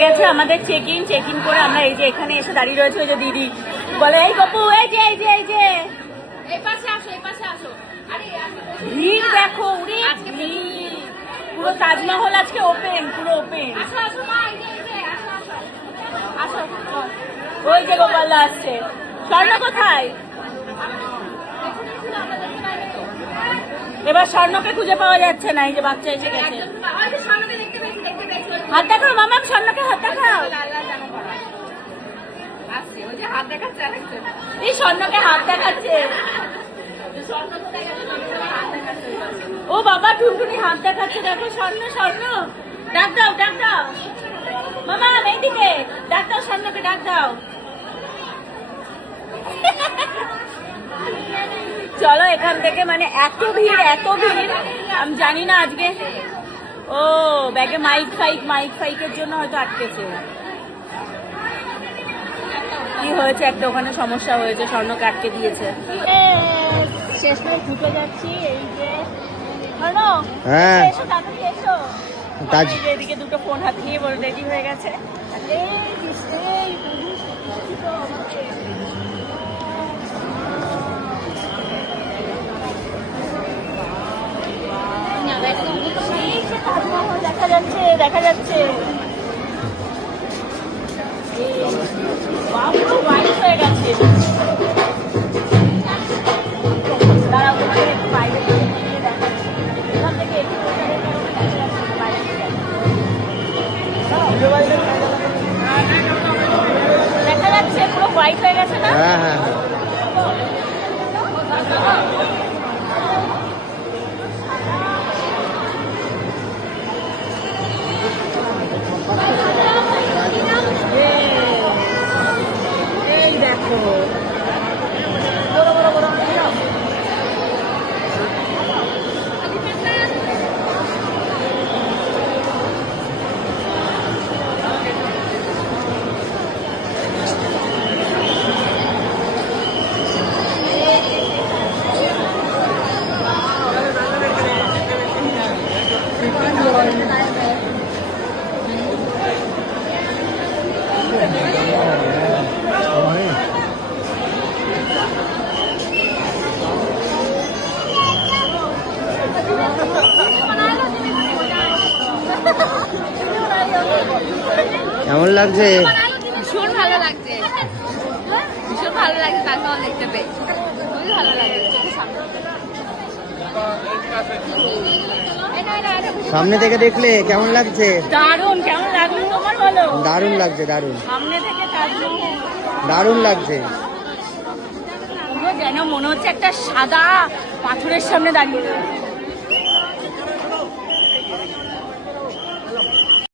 গেছে আমাদের check in করে আমরা এই যে এখানে এসে দাঁড়িয়ে রয়েছে ওই যে দিদি বলে এই গপু এই যে এই পাশে আসো ভিড় দেখো উড়ে পুরো তাজমহল আজকে ওপেন পুরো ওপেন আসো মা এই যে আসো ওই যে গোপালদা আসছে স্বর্ণ কোথায় এবার স্বর্ণকে খুঁজে পাওয়া যাচ্ছে না এই যে বাচ্চা এসে গেছে হাত দেখাও মামা স্বর্ণকে হাত দেখাও এই স্বর্ণকে হাত দেখাচ্ছে ও বাবা টুনটুনি হাত দেখাচ্ছে দেখো স্বর্ণ ডাক দাও মামা এইদিকে ডাক দাও স্বর্ণকে ডাক দাও চলো এখান থেকে মানে এত ভিড় আমি জানি না আজকে ও ব্যাগে মাইক ফাইকের জন্য হয়তো আটকেছে কি হয়েছে একটা ওখানে সমস্যা হয়েছে স্বর্ণকে আটকে দিয়েছে শেষ করে ফুটে যাচ্ছি এই যে হ্যাঁ এদিকে দুটো ফোন হাতে নিয়ে বলে রেডি হয়ে গেছে দেখা যাচ্ছে হয়ে গেছে দেখা যাচ্ছে পুরো হোয়াইট হয়ে গেছে না হ্যাঁ এই দেখো কেমন লাগছে ভীষণ ভালো লাগছে তাজমহল দেখতে পেয়ে খুবই ভালো লাগছে সামনে থেকে দেখলে কেমন লাগছে দারুণ কেমন লাগলো তোমার বলো দারুণ লাগছে দারুণ সামনে থেকে তাজমহল দারুণ লাগছে পুরো যেন মনে হচ্ছে একটা সাদা পাথরের সামনে দাঁড়িয়ে রয়েছে